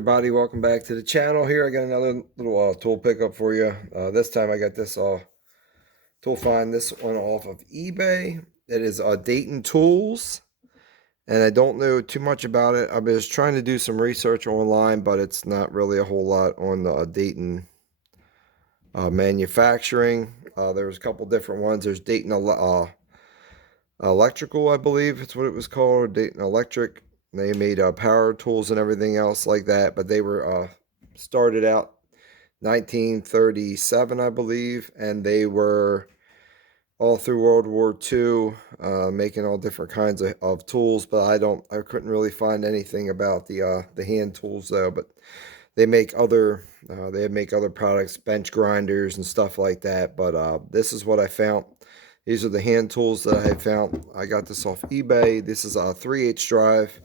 everybody, welcome back to the channel. Here I got another little tool pickup for you. This time I got this tool find this one off of eBay. It is Dayton tools, and I don't know too much about it. I was trying to do some research online, but it's not really a whole lot on the Dayton manufacturing. There's a couple different ones. There's Dayton Electrical, I believe it's what it was called, Dayton Electric. They made power tools and everything else like that, but they were started out 1937, I believe, and they were all through World War II, making all different kinds of tools. But I couldn't really find anything about the hand tools though. But they make other products, bench grinders and stuff like that. But this is what I found. These are the hand tools that I had found. I got this off eBay. This is a 3/8 drive,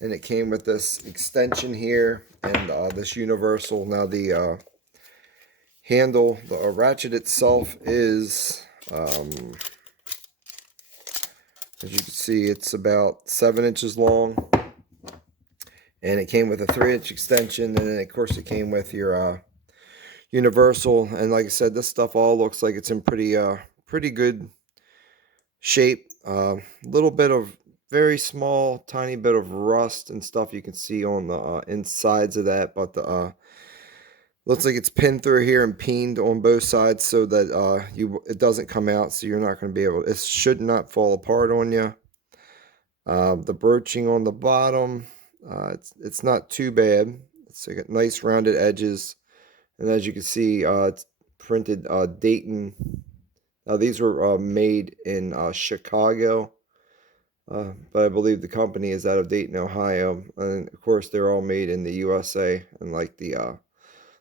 and it came with this extension here and this universal. Now the handle, the ratchet itself is, as you can see, it's about 7 inches long, and it came with a 3-inch extension, and then of course it came with your universal. And like I said, this stuff all looks like it's in pretty good shape. Little bit of very small tiny bit of rust and stuff you can see on the insides of that, but the looks like it's pinned through here and peened on both sides so that it doesn't come out, so you're not going to be able, it should not fall apart on you. The broaching on the bottom, it's not too bad. It's got nice rounded edges, and as you can see, it's printed Dayton. Now these were made in Chicago, but I believe the company is out of Dayton, Ohio, and of course they're all made in the USA. And like the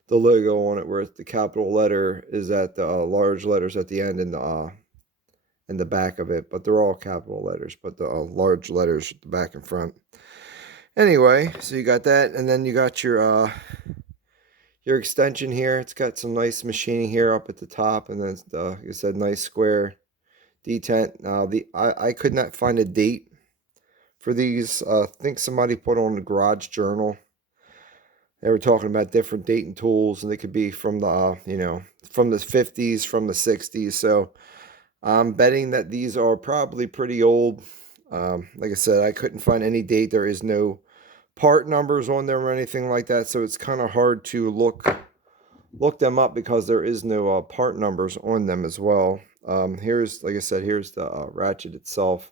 logo on it, where the capital letter is at the large letters at the end and the back of it, but they're all capital letters, but the large letters at the back and front. Anyway, so you got that, and then you got your extension here. It's got some nice machining here up at the top, and then like I said, nice square detent. Now I could not find a date for these. I think somebody put on the Garage Journal. They were talking about different Dayton tools, and they could be from the from the 50s, from the 60s. So I'm betting that these are probably pretty old. Like I said, I couldn't find any date. There is no part numbers on them or anything like that, so it's kind of hard to look them up because there is no part numbers on them as well. Here's, like I said, here's the ratchet itself.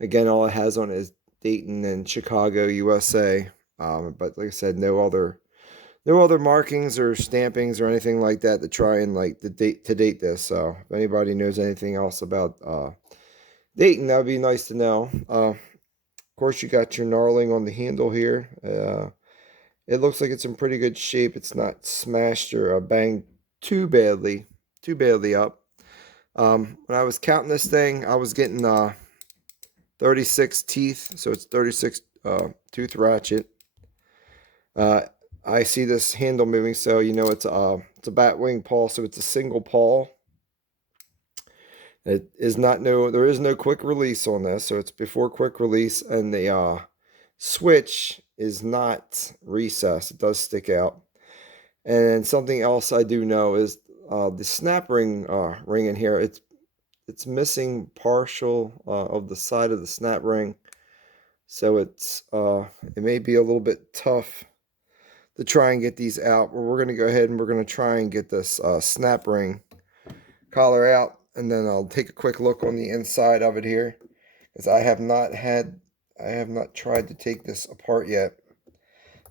Again, all it has on it is Dayton and Chicago, USA. But like I said, no other markings or stampings or anything like that to try and like to date this. So if anybody knows anything else about Dayton, that would be nice to know. Of course, you got your knurling on the handle here. It looks like it's in pretty good shape. It's not smashed or banged too badly up. When I was counting this thing, I was getting 36 teeth, so it's 36 tooth ratchet. I see this handle moving, so you know it's a bat wing pawl, so it's a single pawl. It is not there is no quick release on this, so it's before quick release, and the switch is not recessed. It does stick out. And something else I do know is the snap ring in here. It's missing partial of the side of the snap ring, so it may be a little bit tough to try and get these out. But we're going to go ahead and we're going to try and get this snap ring collar out, and then I'll take a quick look on the inside of it here, because I have not tried to take this apart yet.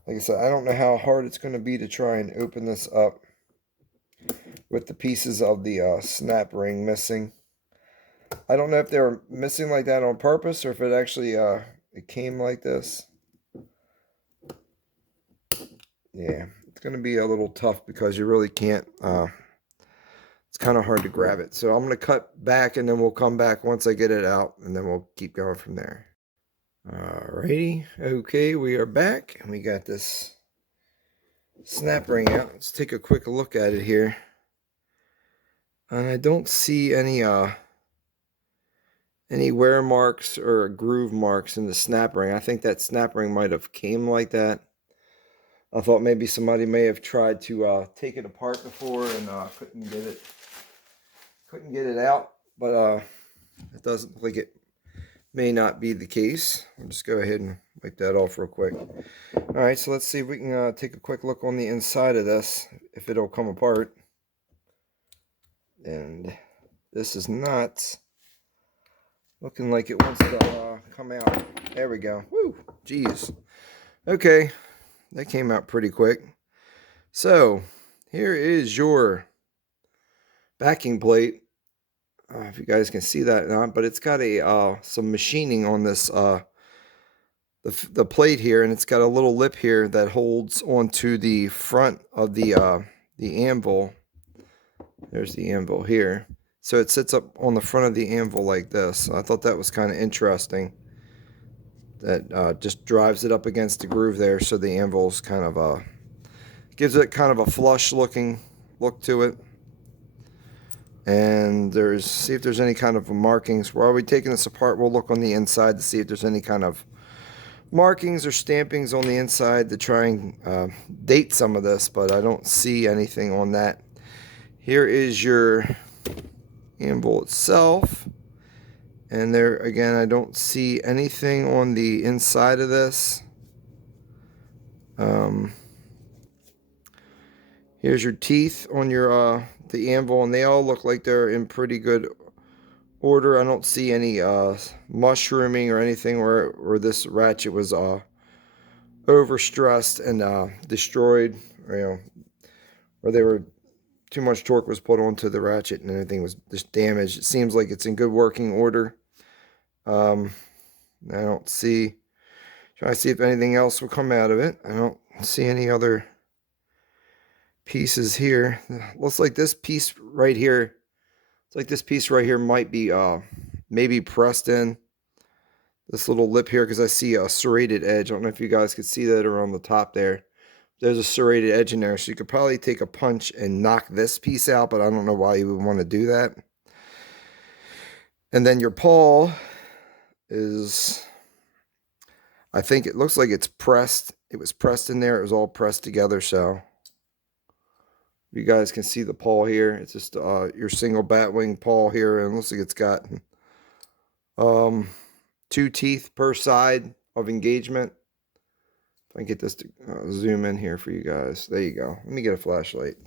Like I said, I don't know how hard it's going to be to try and open this up with the pieces of the snap ring missing. I don't know if they were missing like that on purpose, or if it actually it came like this. Yeah, it's going to be a little tough because you really can't, it's kind of hard to grab it. So I'm going to cut back, and then we'll come back once I get it out, and then we'll keep going from there. Alrighty, okay, we are back, and we got this snap ring out. Let's take a quick look at it here. And I don't see any wear marks or groove marks in the snap ring. I think that snap ring might have came like that. I thought maybe somebody may have tried to take it apart before and couldn't get it out, but it doesn't look like it may not be the case. I'll just go ahead and wipe that off real quick. All right, so let's see if we can take a quick look on the inside of this, if it'll come apart. And this is not looking like it wants to come out. There we go. Woo! Jeez. Okay, that came out pretty quick. So here is your backing plate. If you guys can see that or not, but it's got a some machining on this the plate here, and it's got a little lip here that holds onto the front of the anvil. There's the anvil here. So it sits up on the front of the anvil like this. I thought that was kind of interesting. That just drives it up against the groove there, so the anvil's kind of gives it kind of a flush looking look to it. And see if there's any kind of markings. While we're taking this apart, we'll look on the inside to see if there's any kind of markings or stampings on the inside to try and date some of this, but I don't see anything on that. Here is your anvil itself, and there again I don't see anything on the inside of this. Here's your teeth on your the anvil, and they all look like they're in pretty good order. I don't see any mushrooming or anything where this ratchet was overstressed and destroyed, or or they were too much torque was put onto the ratchet and everything was just damaged. It seems like it's in good working order. I don't see. Try to see if anything else will come out of it. I don't see any other pieces here. Looks like this piece right here. It's like this piece right here might be maybe pressed in. This little lip here, because I see a serrated edge. I don't know if you guys could see that around the top there. There's a serrated edge in there, so you could probably take a punch and knock this piece out, but I don't know why you would want to do that. And then your pawl is, I think it looks like it's pressed. It was pressed in there. It was all pressed together, so you guys can see the pawl here. It's just your single batwing pawl here, and it looks like it's got 2 teeth per side of engagement. If I can get this to zoom in here for you guys. There you go. Let me get a flashlight.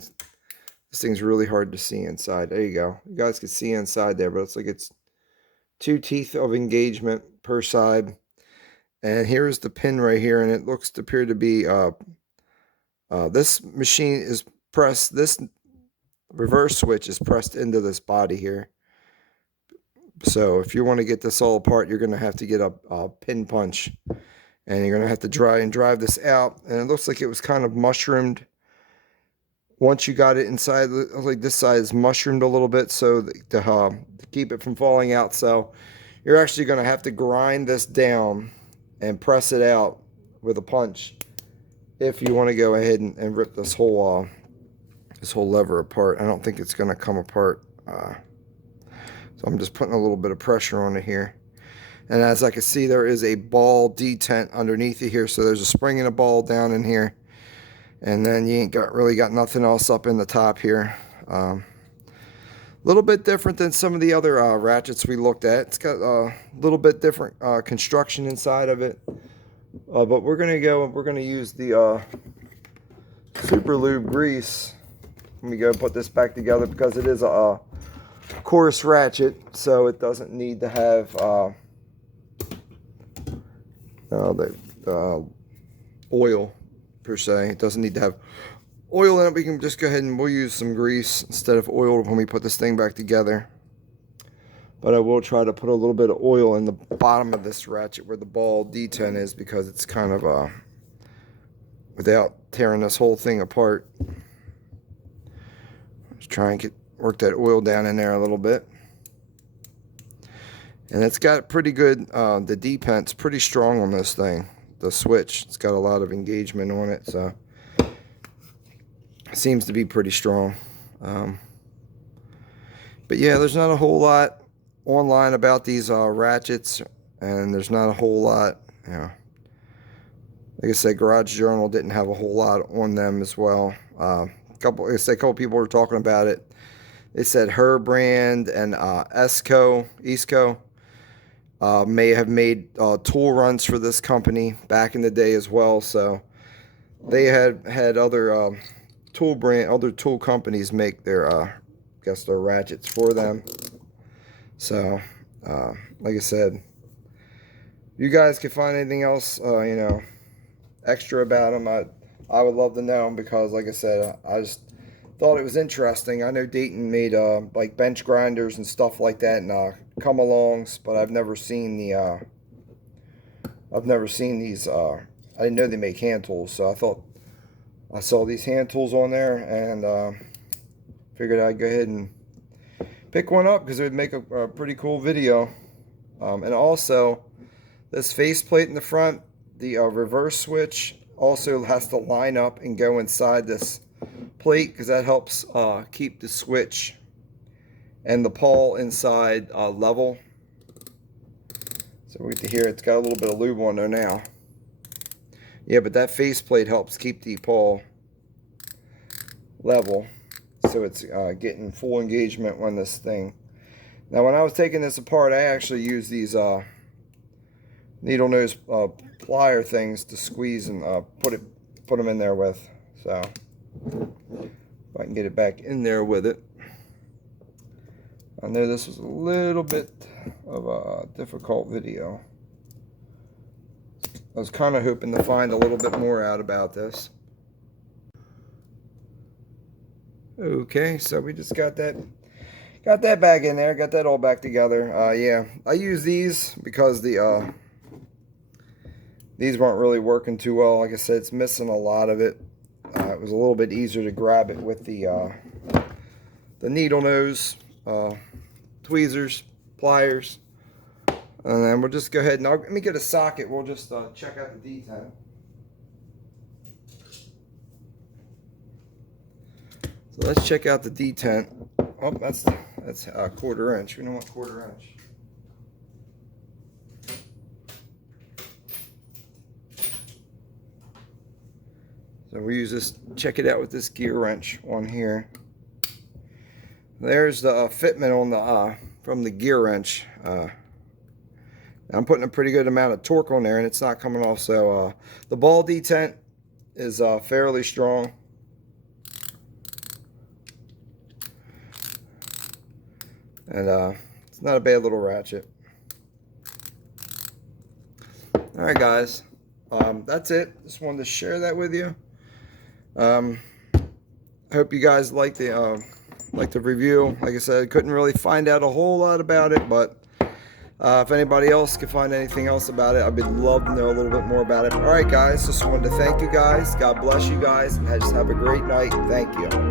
This thing's really hard to see inside. There you go. You guys can see inside there, but it's like it's 2 teeth of engagement per side. And here's the pin right here, and it looks to appear to be this machine is pressed. This reverse switch is pressed into this body here. So if you want to get this all apart, you're going to have to get a pin punch. And you're going to have to try and drive this out. And it looks like it was kind of mushroomed. Once you got it inside, like this side is mushroomed a little bit so to keep it from falling out. So you're actually going to have to grind this down and press it out with a punch if you want to go ahead and rip this whole lever apart. I don't think it's going to come apart. So I'm just putting a little bit of pressure on it here. And as I can see, there is a ball detent underneath it here. So there's a spring and a ball down in here. And then you ain't really got nothing else up in the top here. A little bit different than some of the other ratchets we looked at. It's got a little bit different construction inside of it. But we're going to use the Super Lube grease. Let me go put this back together because it is a coarse ratchet. So it doesn't need to have the oil per se. It doesn't need to have oil in it. We can just go ahead and we'll use some grease instead of oil when we put this thing back together. But I will try to put a little bit of oil in the bottom of this ratchet where the ball detent is, because it's kind of without tearing this whole thing apart. Just try and work that oil down in there a little bit. And it's got pretty good, the detent's pretty strong on this thing. The switch, it's got a lot of engagement on it, so it seems to be pretty strong. But yeah, there's not a whole lot online about these ratchets, and there's not a whole lot, Like I said, Garage Journal didn't have a whole lot on them as well. Like a couple people were talking about it. They said Her Brand and Eastco may have made tool runs for this company back in the day as well. So they had other other tool companies make their their ratchets for them. So like I said, you guys can find anything else extra about them, I would love to know, because like I said, I just thought it was interesting. I know Dayton made like bench grinders and stuff like that, and come alongs, but I've never seen these. I didn't know they make hand tools, so I saw these hand tools on there, and figured I'd go ahead and pick one up because it would make a pretty cool video. And also, this faceplate in the front, the reverse switch also has to line up and go inside this plate, because that helps keep the switch and the pawl inside level. So we can hear it's got a little bit of lube on there now. Yeah, but that faceplate helps keep the pawl level, so it's getting full engagement on this thing. Now, when I was taking this apart, I actually used these needle nose plier things to squeeze and put them in there with. So if I can get it back in there with it. I know this was a little bit of a difficult video. I was kind of hoping to find a little bit more out about this. Okay, so we just got that back in there, got that all back together. Yeah, I use these because these weren't really working too well. Like I said, it's missing a lot of it. It was a little bit easier to grab it with the needle nose tweezers, pliers. And then we'll just go ahead and let me get a socket. We'll just check out the detent. So let's check out the detent. Oh, that's a 1/4 inch. We don't want 1/4 inch. So we use this, check it out with this gear wrench on here. There's the fitment on the from the gear wrench. I'm putting a pretty good amount of torque on there, and it's not coming off. So the ball detent is fairly strong. And it's not a bad little ratchet. Alright guys, that's it. Just wanted to share that with you. I hope you guys like the review. Like I said, I couldn't really find out a whole lot about it, but if anybody else can find anything else about it, I'd love to know a little bit more about it. Alright guys, just wanted to thank you guys. God bless you guys, and just have a great night. Thank you.